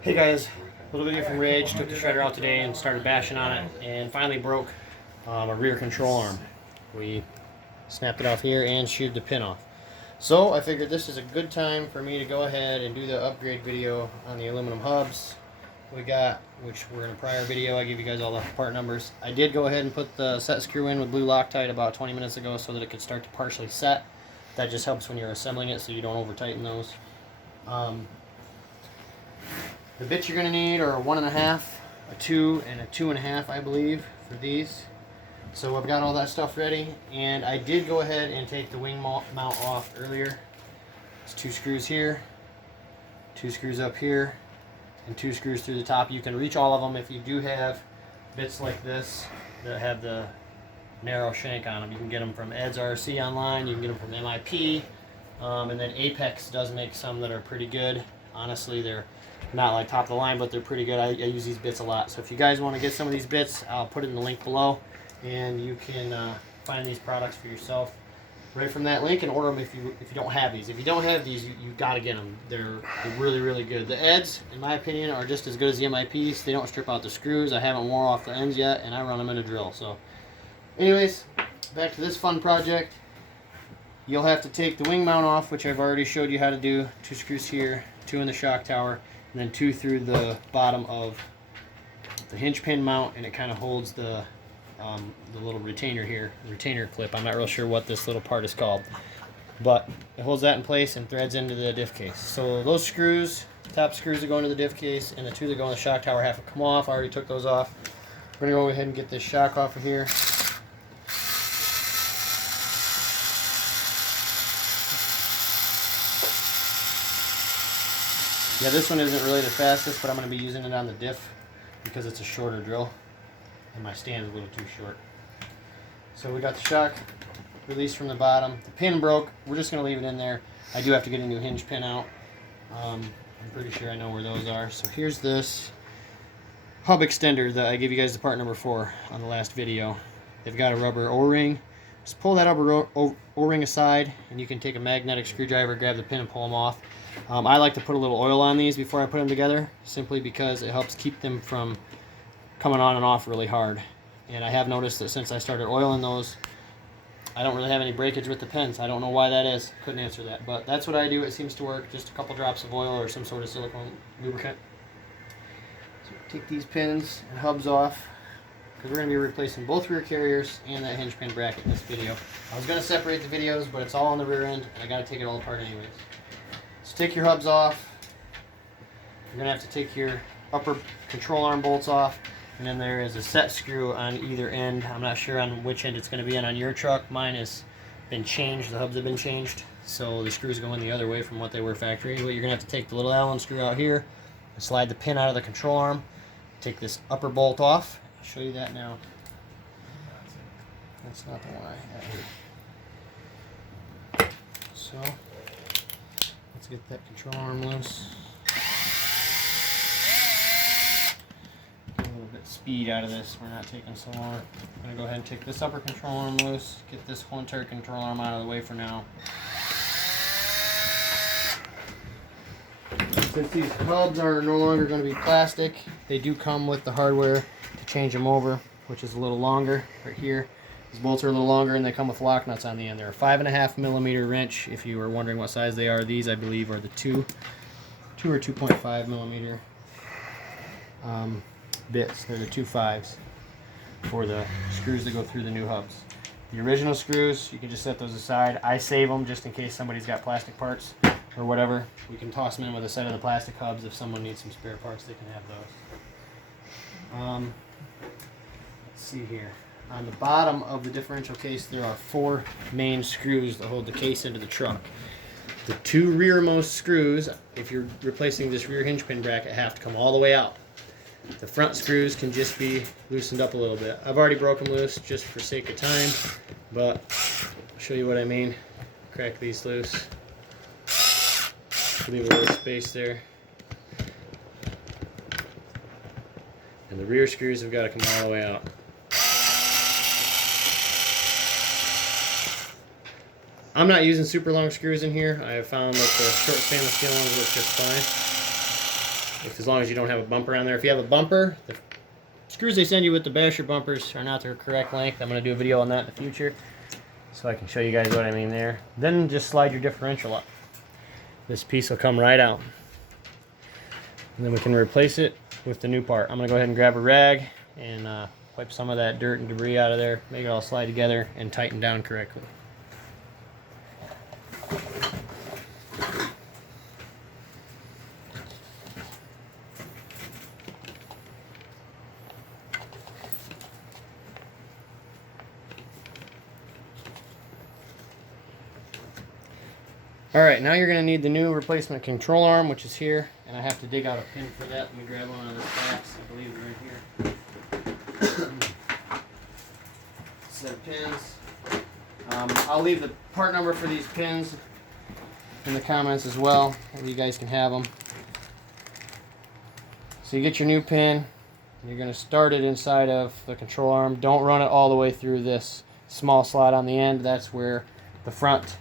Hey guys, little video from Rage. Took the shredder out today and started bashing on it, and finally broke a rear control arm. We snapped it off here and sheared the pin off. So I figured this is a good time for me to go ahead and do the upgrade video on the aluminum hubs we got, which were in a prior video. I gave you guys all the part numbers. I did go ahead and put the set screw in with blue Loctite about 20 minutes ago so that it could start to partially set. That just helps when you're assembling it so you don't over tighten those. The bits you're going to need are a 1.5, a 2, and a 2.5, I believe, for these. So I've got all that stuff ready, and I did go ahead and take the wing mount off earlier. It's 2 screws here, 2 screws up here, and 2 screws through the top. You can reach all of them if you do have bits like this that have the narrow shank on them. You can get them from Ed's RC online, you can get them from MIP, and then Apex does make some that are pretty good. Honestly, they're not like top of the line, but they're pretty good. I use these bits a lot. So if you guys want to get some of these bits, I'll put it in the link below, and you can find these products for yourself right from that link and order them if you don't have these. If you don't have these, you got to get them. They're really good. The Eds, in my opinion, are just as good as the MIPs. They don't strip out the screws. I haven't worn off the ends yet, and I run them in a drill. So anyways, back to this fun project. You'll have to take the wing mount off, which I've already showed you how to do. 2 screws here, 2 in the shock tower, and then 2 through the bottom of the hinge pin mount, and it kind of holds the little retainer here, retainer clip. I'm not real sure what this little part is called, but it holds that in place and threads into the diff case. So those screws, top screws that go into the diff case, and the 2 that go in the shock tower have to come off. I already took those off. We're going to go ahead and get this shock off of here. Yeah, this one isn't really the fastest, but I'm going to be using it on the diff because it's a shorter drill and my stand is a little too short. So we got the shock released from the bottom. The pin broke. We're just going to leave it in there. I do have to get a new hinge pin out. I'm pretty sure I know where those are. So here's this hub extender that I gave you guys the part number for on the last video. They've got a rubber O-ring. Just pull that rubber O-ring aside, and you can take a magnetic screwdriver, grab the pin, and pull them off. I like to put a little oil on these before I put them together, simply because it helps keep them from coming on and off really hard. And I have noticed that since I started oiling those, I don't really have any breakage with the pins. I don't know why that is. Couldn't answer that. But that's what I do. It seems to work. Just a couple drops of oil or some sort of silicone lubricant. So take these pins and hubs off, because we're going to be replacing both rear carriers and that hinge pin bracket in this video. I was going to separate the videos, but it's all on the rear end, and I got to take it all apart anyways. So take your hubs off. You're going to have to take your upper control arm bolts off, and then there is a set screw on either end. I'm not sure on which end it's going to be on your truck. Mine has been changed. The hubs have been changed, so the screws go in the other way from what they were factory. But you're going to have to take the little Allen screw out here and slide the pin out of the control arm. Take this upper bolt off. I'll show you that now. That's not the one I have here. So let's get that control arm loose. Get a little bit of speed out of this. We're not taking so long. I'm going to go ahead and take this upper control arm loose. Get this whole entire control arm out of the way for now. Since these hubs are no longer going to be plastic, they do come with the hardware to change them over, which is a little longer right here. These bolts are a little longer, and they come with lock nuts on the end. They're a 5.5mm wrench. If you were wondering what size they are, these I believe are the 2 or 2.5mm bits. They're the 2.5s for the screws that go through the new hubs. The original screws, you can just set those aside. I save them just in case somebody's got plastic parts or whatever. We can toss them in with a set of the plastic hubs. If someone needs some spare parts, they can have those. Let's see here. On the bottom of the differential case, there are 4 main screws that hold the case into the truck. The 2 rearmost screws, if you're replacing this rear hinge pin bracket, have to come all the way out. The front screws can just be loosened up a little bit. I've already broke them loose just for sake of time, but I'll show you what I mean. Crack these loose. Leave a little space there. And the rear screws have got to come all the way out. I'm not using super long screws in here. I have found that the short stainless steel ones work just fine. as long as you don't have a bumper on there. If you have a bumper, the screws they send you with the basher bumpers are not the correct length. I'm going to do a video on that in the future so I can show you guys what I mean there. Then just slide your differential up. This piece will come right out. And then we can replace it with the new part. I'm going to go ahead and grab a rag and wipe some of that dirt and debris out of there, make it all slide together and tighten down correctly. Alright, now you're going to need the new replacement control arm, which is here, and I have to dig out a pin for that. Let me grab one of this box. I believe they're in here. Set of pins. I'll leave the part number for these pins in the comments as well, so you guys can have them. So you get your new pin, you're going to start it inside of the control arm. Don't run it all the way through this small slot on the end. That's where the front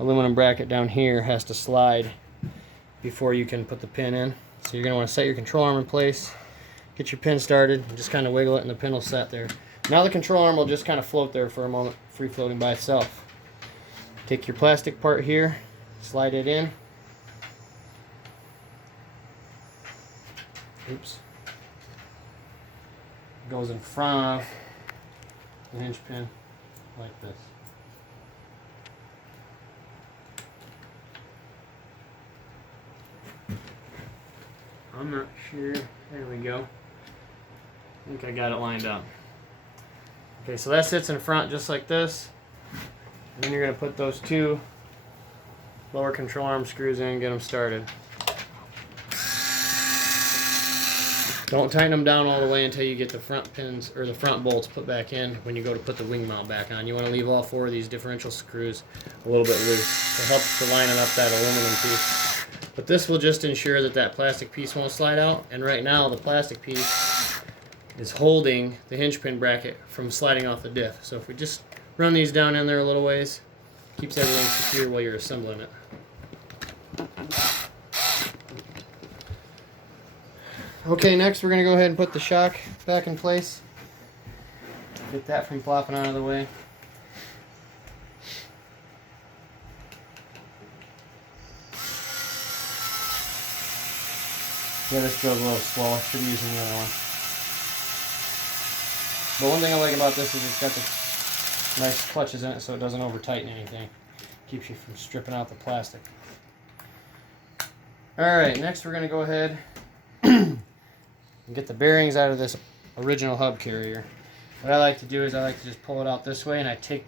aluminum bracket down here has to slide before you can put the pin in. So you're going to want to set your control arm in place, get your pin started, and just kind of wiggle it and the pin will set there. Now the control arm will just kind of float there for a moment, free floating by itself. Take your plastic part here, slide it in. Oops. It goes in front of the hinge pin like this. I'm not sure. There we go. I think I got it lined up. Okay, so that sits in front just like this. And then you're going to put those two lower control arm screws in and get them started. Don't tighten them down all the way until you get the front pins or the front bolts put back in when you go to put the wing mount back on. You want to leave all four of these differential screws a little bit loose. It helps to lining up that aluminum piece. But this will just ensure that that plastic piece won't slide out. And right now the plastic piece is holding the hinge pin bracket from sliding off the diff. So if we just run these down in there a little ways, keeps everything secure while you're assembling it. Okay, next we're going to go ahead and put the shock back in place. Get that from flopping out of the way. Yeah, this goes a little slow. Should be using the other one. But one thing I like about this is it's got the nice clutches in it so it doesn't over tighten anything. Keeps you from stripping out the plastic. Alright, next we're going to go ahead and get the bearings out of this original hub carrier. What I like to do is I like to just pull it out this way and I take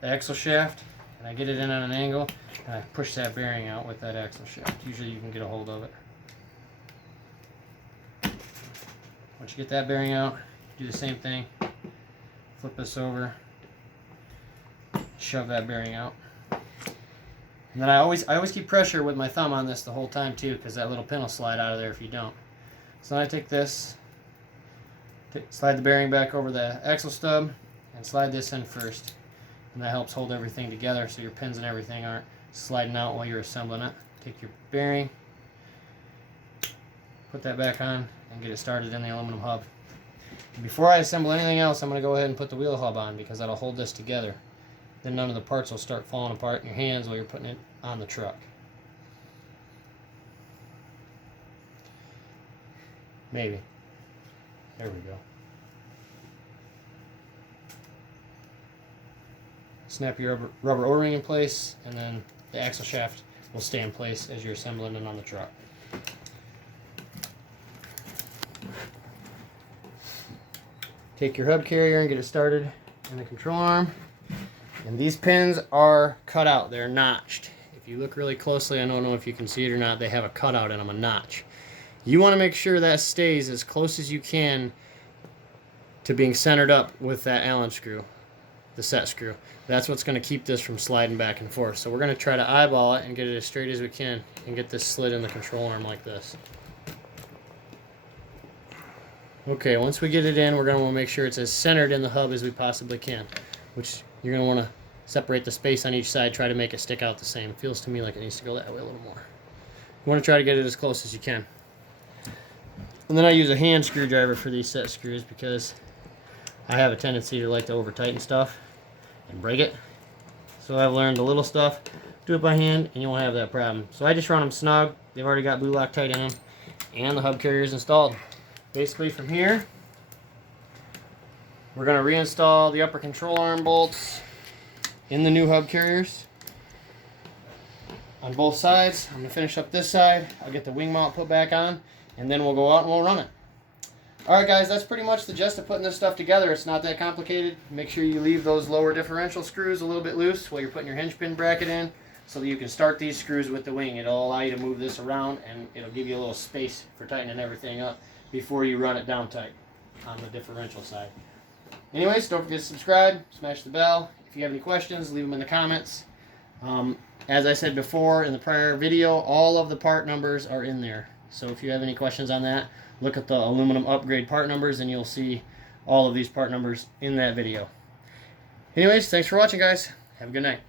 the axle shaft and I get it in on an angle and I push that bearing out with that axle shaft. Usually you can get a hold of it. Once you get that bearing out, do the same thing. Flip this over, shove that bearing out. And then I always keep pressure with my thumb on this the whole time too, because that little pin will slide out of there if you don't. So then I take this, slide the bearing back over the axle stub, and slide this in first. And that helps hold everything together so your pins and everything aren't sliding out while you're assembling it. Take your bearing, put that back on, and get it started in the aluminum hub. And before I assemble anything else, I'm going to go ahead and put the wheel hub on because that'll hold this together. Then none of the parts will start falling apart in your hands while you're putting it on the truck. Maybe. There we go. Snap your rubber O-ring in place, and then the axle shaft will stay in place as you're assembling it on the truck. Take your hub carrier and get it started in the control arm. And these pins are cut out, they're notched. If you look really closely, I don't know if you can see it or not, they have a cutout in them, a notch. You want to make sure that stays as close as you can to being centered up with that Allen screw, the set screw. That's what's going to keep this from sliding back and forth. So we're going to try to eyeball it and get it as straight as we can and get this slid in the control arm like this. Okay, once we get it in, we're going to want to make sure it's as centered in the hub as we possibly can, which you're going to want to separate the space on each side, try to make it stick out the same. It feels to me like it needs to go that way a little more. want to try to get it as close as you can. And then I use a hand screwdriver for these set screws because I have a tendency to like to over tighten stuff and break it. So I've learned the little stuff, do it by hand, and you won't have that problem. So I just run them snug. They've already got blue Loctite in them, and the hub carrier is installed. Basically from here, we're going to reinstall the upper control arm bolts in the new hub carriers on both sides. I'm going to finish up this side. I'll get the wing mount put back on, and then we'll go out and we'll run it. Alright guys, that's pretty much the gist of putting this stuff together. It's not that complicated. Make sure you leave those lower differential screws a little bit loose while you're putting your hinge pin bracket in so that you can start these screws with the wing. It'll allow you to move this around and it'll give you a little space for tightening everything up before you run it down tight on the differential side. Anyways, don't forget to subscribe, smash the bell. If you have any questions, leave them in the comments. As I said before in the prior video, all of the part numbers are in there. So if you have any questions on that, look at the aluminum upgrade part numbers and you'll see all of these part numbers in that video. Anyways, thanks for watching, guys. Have a good night.